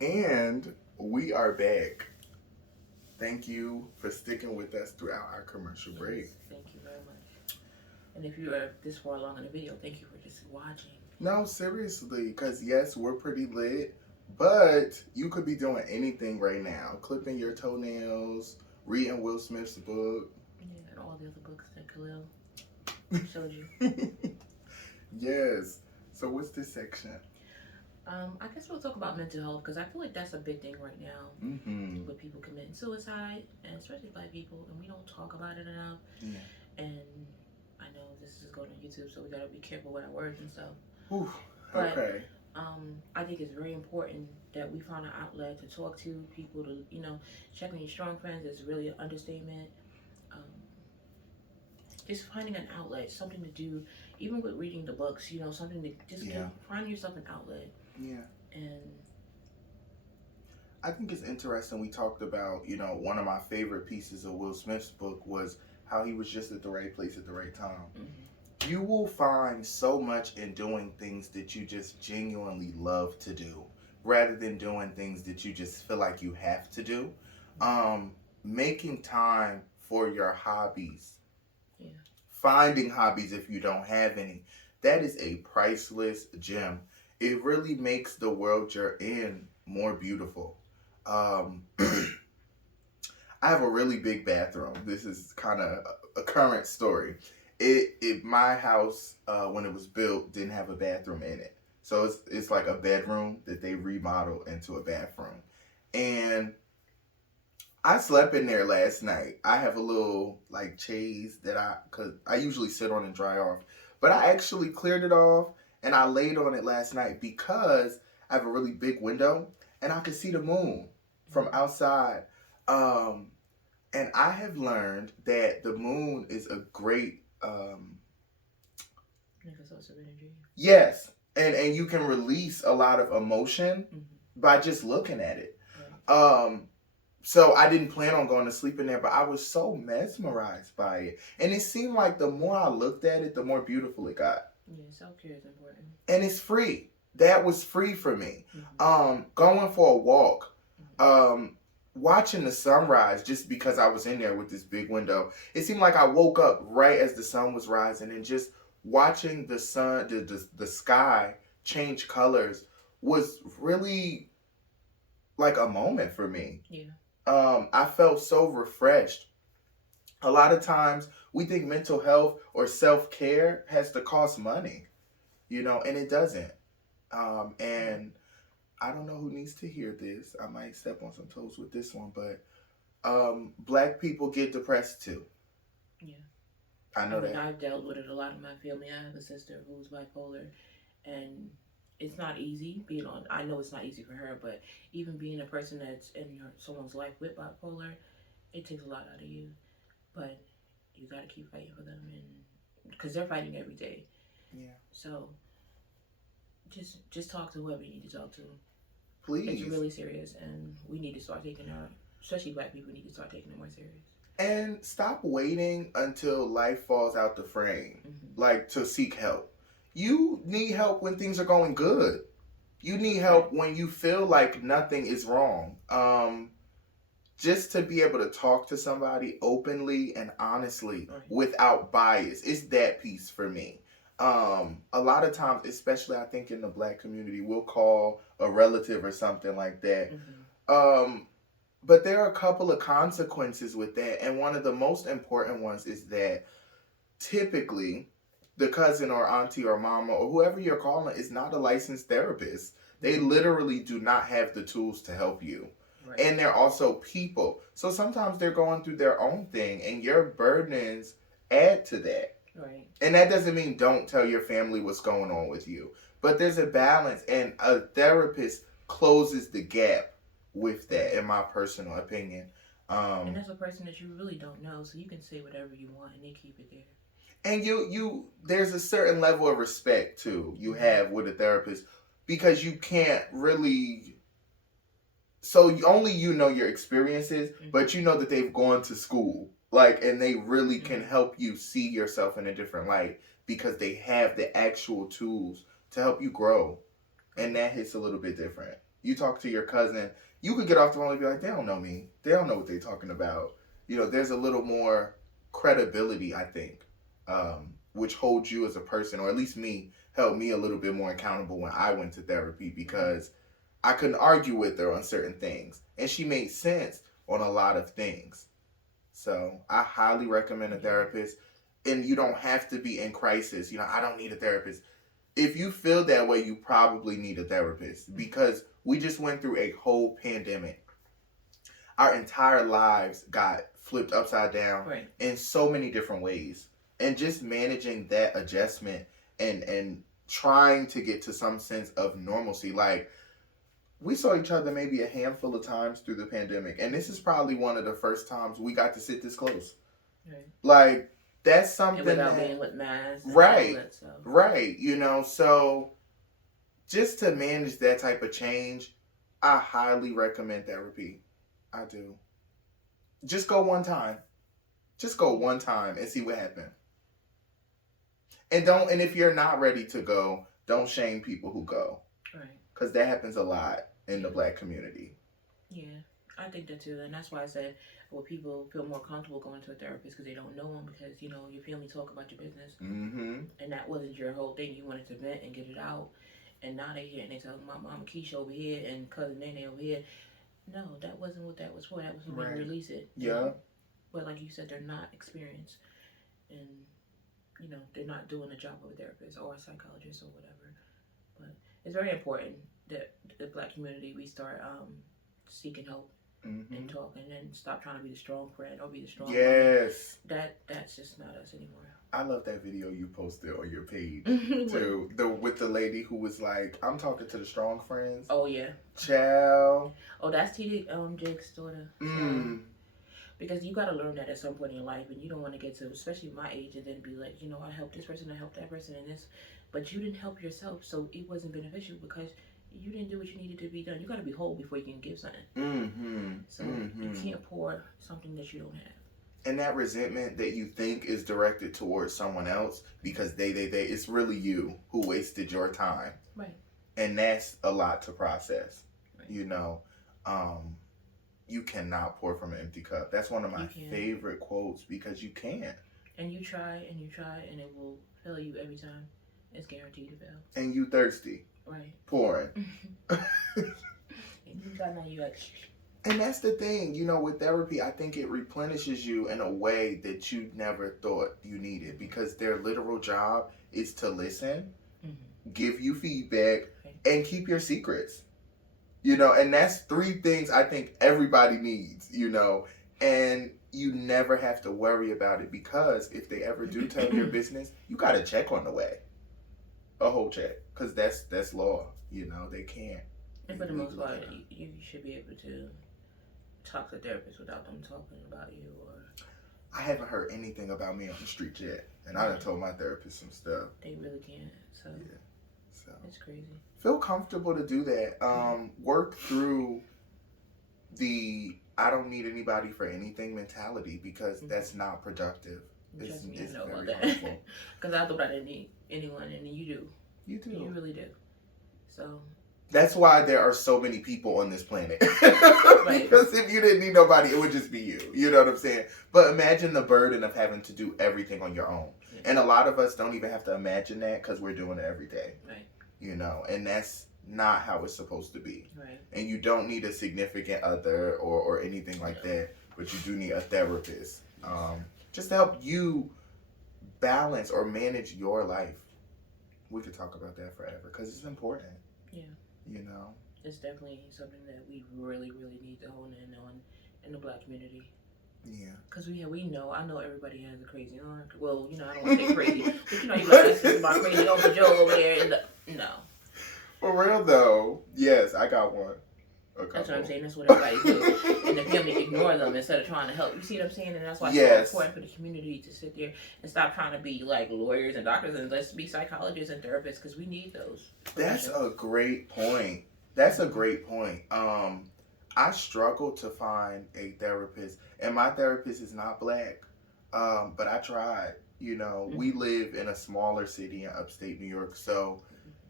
And we are back. Thank you for sticking with us throughout our commercial break. Yes, thank you very much. And if you are this far along in the video, thank you for just watching. No, seriously, because yes, we're pretty lit, but you could be doing anything right now. Clipping your toenails, reading Will Smith's book. Yeah, and all the other books that Khalil showed you. Yes. So, what's this section? I guess we'll talk about mental health because I feel like that's a big thing right now Mm-hmm. with people committing suicide, and especially Black people, and we don't talk about it enough. Yeah. And I know this is going on YouTube, so we gotta be careful with our words and stuff. Whew. But Okay. I think it's very important that we find an outlet to talk to people, to check on your strong friends is really an understatement. Um, just finding an outlet, something to do, even with reading the books, something to just Yeah. find yourself an outlet. Yeah. And I think it's interesting. We talked about, one of my favorite pieces of Will Smith's book was how he was just at the right place at the right time. mm-hmm, You will find so much in doing things that you just genuinely love to do rather than doing things that you just feel like you have to do. Um, Making time for your hobbies, yeah, finding hobbies if you don't have any, that is a priceless gem. It really makes the world you're in more beautiful. I have a really big bathroom. This is kind of a current story. It my house when it was built didn't have a bathroom in it, so it's like a bedroom that they remodeled into a bathroom, and I slept in there last night. I have a little like chaise that cause I usually sit on and dry off, but I actually cleared it off and I laid on it last night because I have a really big window and I could see the moon from mm-hmm. outside. Um, and I have learned that the moon is a great Like a source of energy. yes, and you can release a lot of emotion Mm-hmm. by just looking at it. Right. So I didn't plan on going to sleep in there, but I was so mesmerized by it, and it seemed like the more I looked at it, the more beautiful it got. Yeah, self care is important. And it's free. That was free for me. Mm-hmm. Going for a walk. Mm-hmm. Watching the sunrise just because I was in there with this big window. It seemed like I woke up right as the sun was rising, and just watching the sun, the sky change colors was really like a moment for me. Yeah. I felt so refreshed. A lot of times we think mental health or self care has to cost money, and it doesn't. And I don't know who needs to hear this. I might step on some toes with this one, but black people get depressed too. Yeah. I I know mean, that. I've dealt with it a lot in my family. I have a sister who's bipolar, and it's not easy being on. I know it's not easy for her, but even being a person that's in someone's life with bipolar, it takes a lot out of you. But you got to keep fighting for them, and because they're fighting every day. Yeah. So just talk to whoever you need to talk to. It's Please. really serious, and we need to start taking our, especially Black people, need to start taking it more serious. And stop waiting until life falls out the frame, Mm-hmm. like to seek help. You need help when things are going good. You need Right. help when you feel like nothing is wrong. Just to be able to talk to somebody openly and honestly Right. without bias, it's that piece for me. A lot of times, especially I think in the black community, we'll call a relative or something like that. Mm-hmm. Um, but there are a couple of consequences with that, and one of the most important ones is that typically the cousin or auntie or mama or whoever you're calling is not a licensed therapist. They Mm-hmm. literally do not have the tools to help you. Right. And they're also people. So sometimes they're going through their own thing, and your burdens add to that. Right. And that doesn't mean don't tell your family what's going on with you. But there's a balance, and a therapist closes the gap with that, Right. in my personal opinion. And Um, that's a person that you really don't know, so you can say whatever you want, and they keep it there. and there's a certain level of respect too you Mm-hmm. have with a therapist because you can't really. So only you know your experiences, Mm-hmm. but you know that they've gone to school, like, and they really can Mm-hmm. help you see yourself in a different light because they have the actual tools to help you grow, and Right. that hits a little bit different. You talk to your cousin, you could get off the phone and be like, they don't know me. They don't know what they're talking about. There's a little more credibility, I think, which holds you as a person, or at least me, held me a little bit more accountable when I went to therapy because I couldn't argue with her on certain things. And she made sense on a lot of things. So I highly recommend a therapist. And you don't have to be in crisis. I don't need a therapist. If you feel that way, you probably need a therapist because we just went through a whole pandemic. Our entire lives got flipped upside down in so many different ways. And just managing that adjustment and trying to get to some sense of normalcy. Like, we saw each other maybe a handful of times through the pandemic. And this is probably one of the first times we got to sit this close. Right. Like, that's something and without being with masks. Right. That stuff. Right. So just to manage that type of change, I highly recommend therapy. I do. Just go one time. Just go one time and see what happens. And if you're not ready to go, don't shame people who go. Right. Because that happens a lot in the Black community. Yeah, I think that too. And that's why I said, well, people feel more comfortable going to a therapist because they don't know them because, your family talk about your business. Mm-hmm. And that wasn't your whole thing. You wanted to vent and get it out. And now they hear and they tell my mom Keisha over here and cousin Nene over here. No, that wasn't what that was for. That was for me to release it. Yeah. But like you said, they're not experienced. And, they're not doing the job of a therapist or a psychologist or whatever. But it's very important that the Black community, we start seeking help and talk and then stop trying to be the strong friend or be the strong Yes. woman. That's just not us anymore. I love that video you posted on your page too. With the lady who was like, I'm talking to the strong friends. Oh yeah. Ciao. Oh, that's TD Jake's daughter. Because you got to learn that at some point in your life, and you don't want to get to, especially my age, and then be like, I helped this person, I helped that person, and this, but you didn't help yourself, so it wasn't beneficial because you didn't do what you needed to be done. You got to be whole before you can give something. So you can't pour something that you don't have. And that resentment that you think is directed towards someone else because they, it's really you who wasted your time. Right. And that's a lot to process. Right. You cannot pour from an empty cup. That's one of my favorite quotes because you can't. And you try, and it will fail you every time. It's guaranteed to fail. And you thirsty. Right. Pouring. And you got now you like. And that's the thing, with therapy, I think it replenishes you in a way that you never thought you needed because their literal job is to listen, give you feedback, and keep your secrets. And that's 3 things I think everybody needs, and you never have to worry about it because if they ever do tell your business, you got a check on the way. A whole check. Because that's law. They can't. And for the most part, you should be able to talk to a therapist without them talking about you or... I haven't heard anything about me on the street yet. And I done told my therapist some stuff. They really can't. So... Yeah. So it's crazy. Feel comfortable to do that. Work through the I don't need anybody for anything mentality because that's not productive. Trust me, I know about that. Because I thought I didn't need anyone, and you do. You do. You really do. So that's why there are so many people on this planet. Because if you didn't need nobody, it would just be you. You know what I'm saying? But imagine the burden of having to do everything on your own. Yeah. And a lot of us don't even have to imagine that because we're doing it every day. Right. And that's not how it's supposed to be. Right. And you don't need a significant other or anything like that, but you do need a therapist. Just to help you balance or manage your life. We could talk about that forever because it's important. Yeah. It's definitely something that we really, really need to hone in on in the Black community. Yeah. Because we know, I know everybody has a crazy aunt. Well, I don't want to say crazy, but you got this about crazy Uncle Joe over there. No. For real though, yes, I got one. That's what I'm saying. That's what everybody do. And the family ignore them instead of trying to help. You see what I'm saying? And that's why it's so important for the community to sit there and stop trying to be like lawyers and doctors and let's be psychologists and therapists because we need those. That's a great point. I struggled to find a therapist, and my therapist is not Black, but I tried. We live in a smaller city in upstate New York, so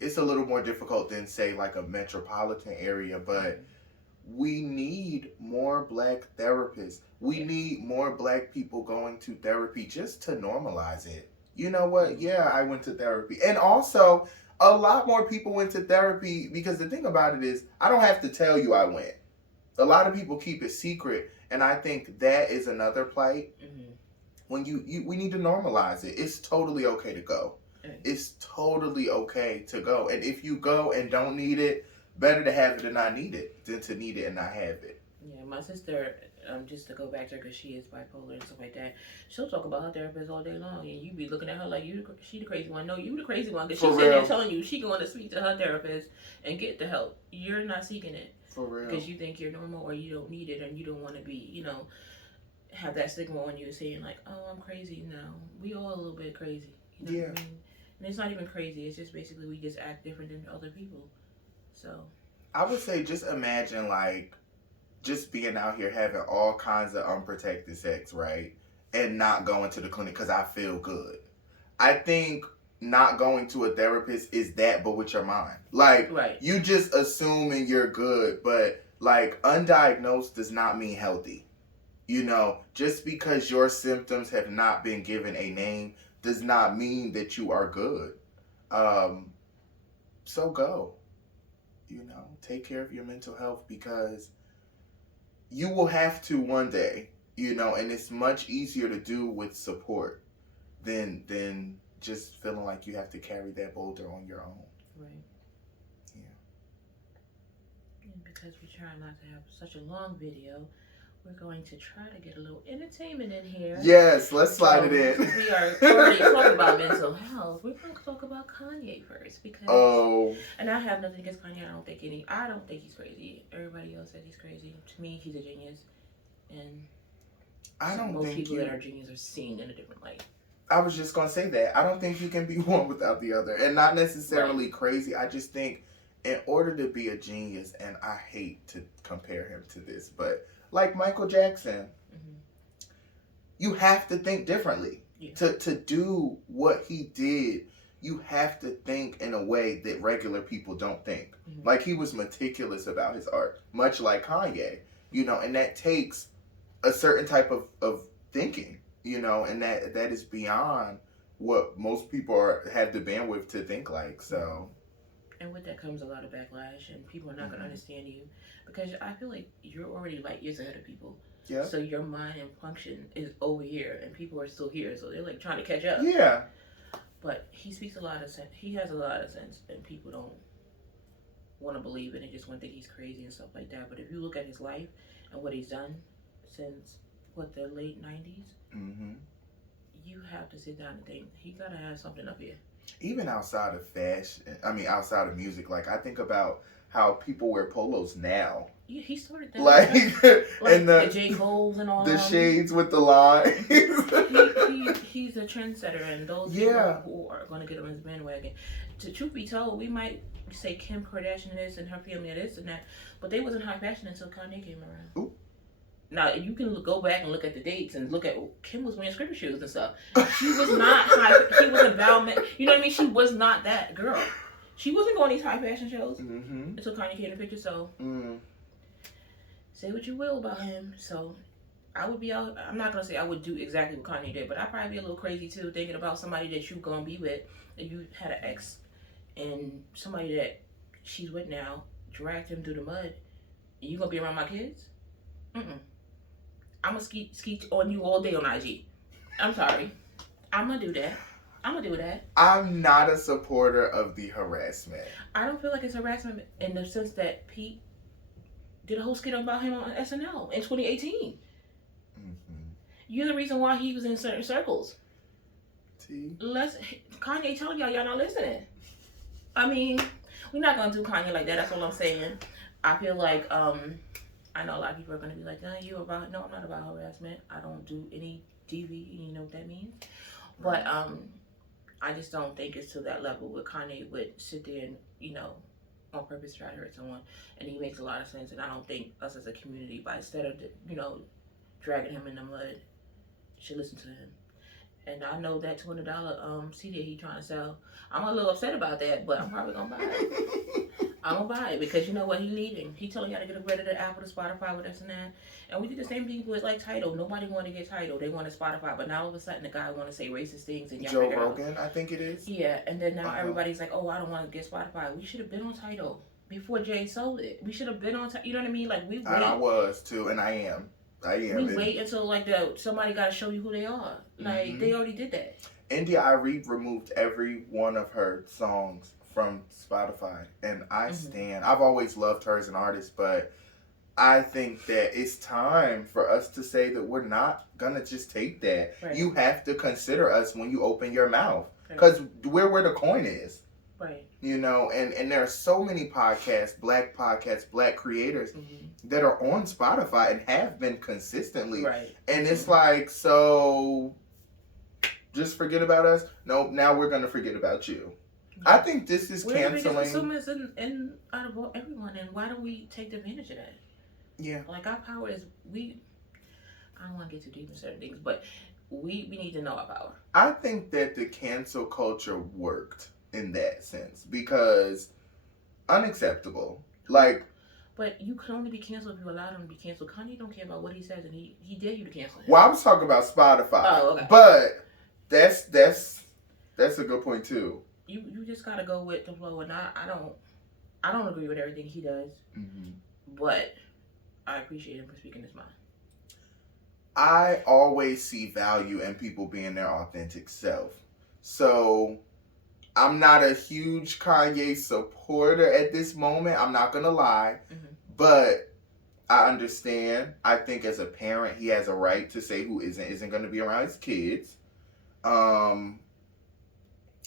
it's a little more difficult than say like a metropolitan area, but we need more black therapists. We Yes. need more black people going to therapy just to normalize it. You know what? Yeah, I went to therapy. And also, a lot more people went to therapy because the thing about it is, I don't have to tell you I went. A lot of people keep it secret, and I think that is another plight. Mm-hmm. When we need to normalize it. It's totally okay to go. It's totally okay to go. And if you go and don't need it, better to have it and not need it than to need it and not have it. Yeah, my sister, just to go back to her, because she is bipolar and stuff like that, she'll talk about her therapist all day long, and you be looking at her like she the crazy one. No, you the crazy one, because she's sitting there telling you she going to speak to her therapist and get the help. You're not seeking it. For real. Because you think you're normal or you don't need it and you don't want to be, have that stigma on you saying like, oh, I'm crazy. No, we all a little bit crazy. You know what I mean? And it's not even crazy. It's just basically we just act different than other people. So I would say just imagine like just being out here having all kinds of unprotected sex, right? And not going to the clinic because I feel good. I think not going to a therapist is that, but with your mind. Like, right. You just assuming you're good, but like undiagnosed does not mean healthy. Just because your symptoms have not been given a name does not mean that you are good. So go. Take care of your mental health because you will have to one day, and it's much easier to do with support than just feeling like you have to carry that boulder on your own. Right. Yeah. And because we try not to have such a long video, we're going to try to get a little entertainment in here. Yes, let's slide it in. We are already talking about mental health. We're going to talk about Kanye first because. And I have nothing against Kanye. I don't think he's crazy. Everybody else says he's crazy. To me, he's a genius, and most people that are genius are seen in a different light. I was just gonna say that. I don't think you can be one without the other, and not necessarily crazy. I just think in order to be a genius, and I hate to compare him to this, but like Michael Jackson, you have to think differently. Yeah. To do what he did, you have to think in a way that regular people don't think. Mm-hmm. Like he was meticulous about his art, much like Kanye, and that takes a certain type of thinking, and that is beyond what most people have the bandwidth to think like, so. And with that comes a lot of backlash, and people are not going to understand you because I feel like you're already light years ahead of people. Yeah. So your mind and function is over here, and people are still here, so they're like trying to catch up. Yeah. But he speaks a lot of sense. He has a lot of sense, and people don't want to believe it and just want to think he's crazy and stuff like that. But if you look at his life and what he's done since the late 90s, you have to sit down and think he gotta have something up here. Even outside of fashion, outside of music, like I think about how people wear polos now. Yeah, he started that. Like and the J. Cole's and all the shades with the lines. He's a trendsetter, and those people who are going to get on his bandwagon. To truth be told, we might say Kim Kardashian this and her family this and that, but they wasn't high fashion until Kanye came around. Ooh. Now you can go back and look at the dates and look at Kim was wearing scripture shoes and stuff. She was not high. She was a Valmet. You know what I mean? She was not that girl. She wasn't going to these high fashion shows until Kanye came in the picture. So say what you will about him. So I would be out. I'm not gonna say I would do exactly what Kanye did, but I'd probably be a little crazy too, thinking about somebody that you gonna be with, and you had an ex, and somebody that she's with now dragged him through the mud. And you gonna be around my kids? I'm gonna skeet on you all day on IG. I'm sorry. I'm gonna do that. I'm not a supporter of the harassment. I don't feel like it's harassment in the sense that Pete did a whole skit about him on SNL in 2018. You're the reason why he was in certain circles. Kanye telling y'all not listening. I mean, we're not gonna do Kanye like that. That's all I'm saying. I feel like I know a lot of people are gonna be like, no, I'm not about harassment. I don't do any DV. You know what that means? But I just don't think it's to that level where Kanye would sit there and on purpose try to hurt someone. And he makes a lot of sense. And I don't think us as a community, by instead of dragging him in the mud, should listen to him. And I know that $200 CD he trying to sell. I'm a little upset about that, but I'm probably gonna buy it. I'm gonna buy it because you know what? He leaving. He telling y'all to get rid of the Apple to Spotify with us and that. And we did the same thing with like Tidal. Nobody wanted to get Tidal. They wanted Spotify, but now all of a sudden the guy want to say racist things and y'all Joe figure out. Rogan, I think it is. Yeah, and then now everybody's like, oh, I don't want to get Spotify. We should have been on Tidal before Jay sold it. We should have been on. You know what I mean? Like we wait. And I was too, and I am. We wait until like somebody got to show you who they are. Like they already did that. India.Arie removed every one of her songs from Spotify, and I stand. I've always loved her as an artist, but I think that it's time for us to say that we're not gonna just take that. Right. You have to consider us when you open your mouth, because we're where the coin is. Right. You know, and there are so many podcasts, black creators that are on Spotify and have been consistently. Right. And it's like, so just forget about us? No, now we're going to forget about you. I think this is canceling. We're the biggest consumers out of everyone, and why don't we take advantage of that? Yeah. Like, our power is, I don't want to get too deep in certain things, but we need to know our power. I think that the cancel culture worked in that sense, because unacceptable. Like, but you can only be canceled if you allow him to be canceled. Kanye don't care about what he says, and he dare you to cancel him. Well, I was talking about Spotify. Oh, okay. But that's a good point too. You just gotta go with the flow, and I don't agree with everything he does, but I appreciate him for speaking his mind. I always see value in people being their authentic self. So I'm not a huge Kanye supporter at this moment. I'm not gonna lie, but I understand. I think as a parent, he has a right to say who isn't going to be around his kids.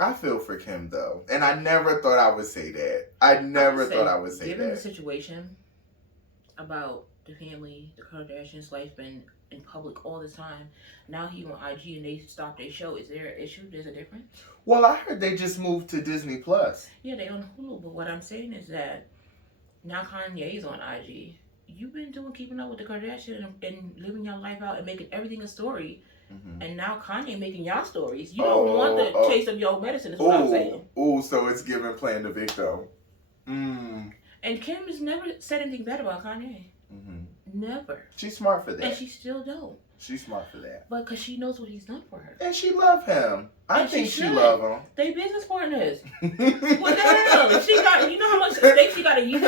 I feel for Kim though, and I never thought I would say that. I never thought I would say that. Given the situation about the family, the Kardashians' life been in public all the time. Now he on IG and they stopped their show. Is there an issue? There's a difference? Well, I heard they just moved to Disney Plus. Yeah, they on Hulu. But what I'm saying is that now Kanye's on IG. You've been keeping up with the Kardashians and living your life out and making everything a story. And now Kanye making y'all stories. You don't want the taste of your medicine, is what I'm saying. Oh, so it's giving playing the victim. And Kim has never said anything bad about Kanye. Never. She's smart for that. And she still don't. She's smart for that. But because she knows what he's done for her. And she love him. I think she love him. They business partners. What the hell? She got, you know how much stake she got to use?